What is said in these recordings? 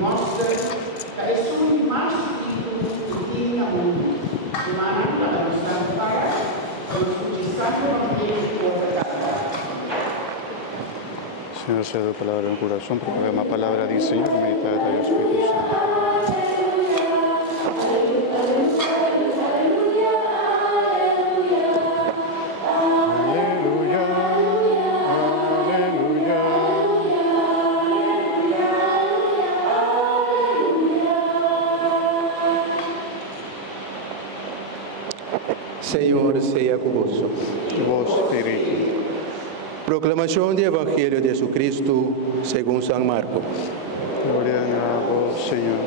mostra que es un más chiquito que mundo. Semana para nuestra para, con su chisaco y Señor, sea tu palabra en el corazón, proclama palabra del Señor, medita de tu Espíritu Santo. Senhor, seja convosco. Y vos, Espíritu. Proclamação do Evangelho de Jesucristo segundo São Marcos. Gloria a vos, Señor.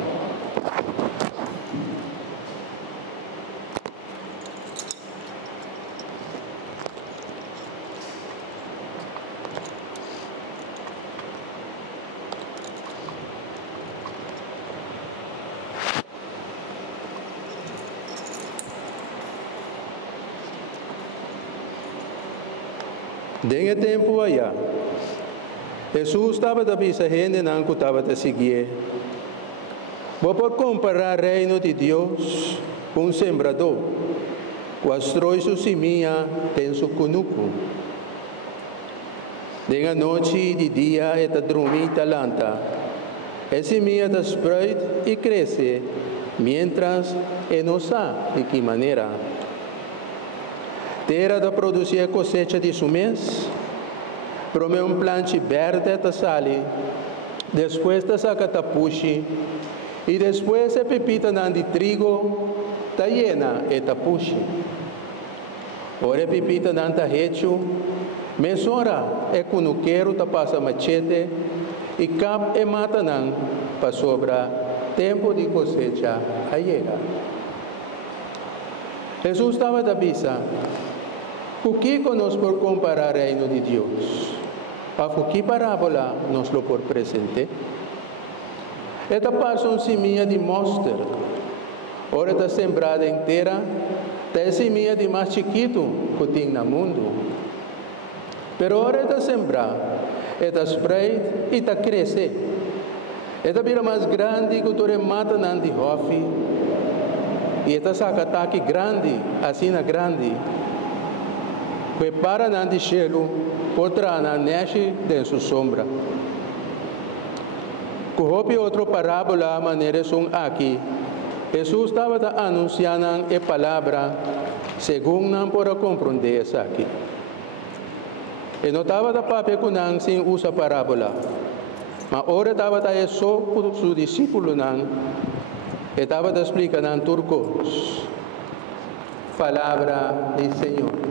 Dengue tempo allá, Jesus estava da vista gente não que estava a seguir. Vou por comparar o reino de Deus com um sembrador, que astrói sua semente tem seu conuco. Dengue noite e de dia está dormindo talanta. A semente está spread e cresce, mientras não sabe de que maneira. Terra da produzir a cosecha de mês, promete plante verde da sali, depois da saca da puxi, e depois a pepita de trigo, da llena e da puxi. Ora a pepita não está hecho, mesora é quando quero da passa machete, e cap e mata não, para sobra tempo de cosecha a chega. Jesus estava da visa. O que conosco por comparar o reino de Deus? A que parábola nos lo por presente? Esta passa semente de mostarda. Ora está sembrada inteira, está semente de mais chiquito que tem no mundo. Pero ora está sembrada, está spread e está cresce. Esta vira mais grande que tu mata não de hofe. E esta saca ataque grande, assim na grande. Que para não de chelo, outra não nasce de sua sombra. Que outra parábola maneira são aqui. Jesus estava anunciando a palavra, segundo não pode compreender isso aqui. E não estava da papel que não sem usa parábola. Mas ora estava só para os discípulos não. E estava explicando em turcos. Palavra do Senhor.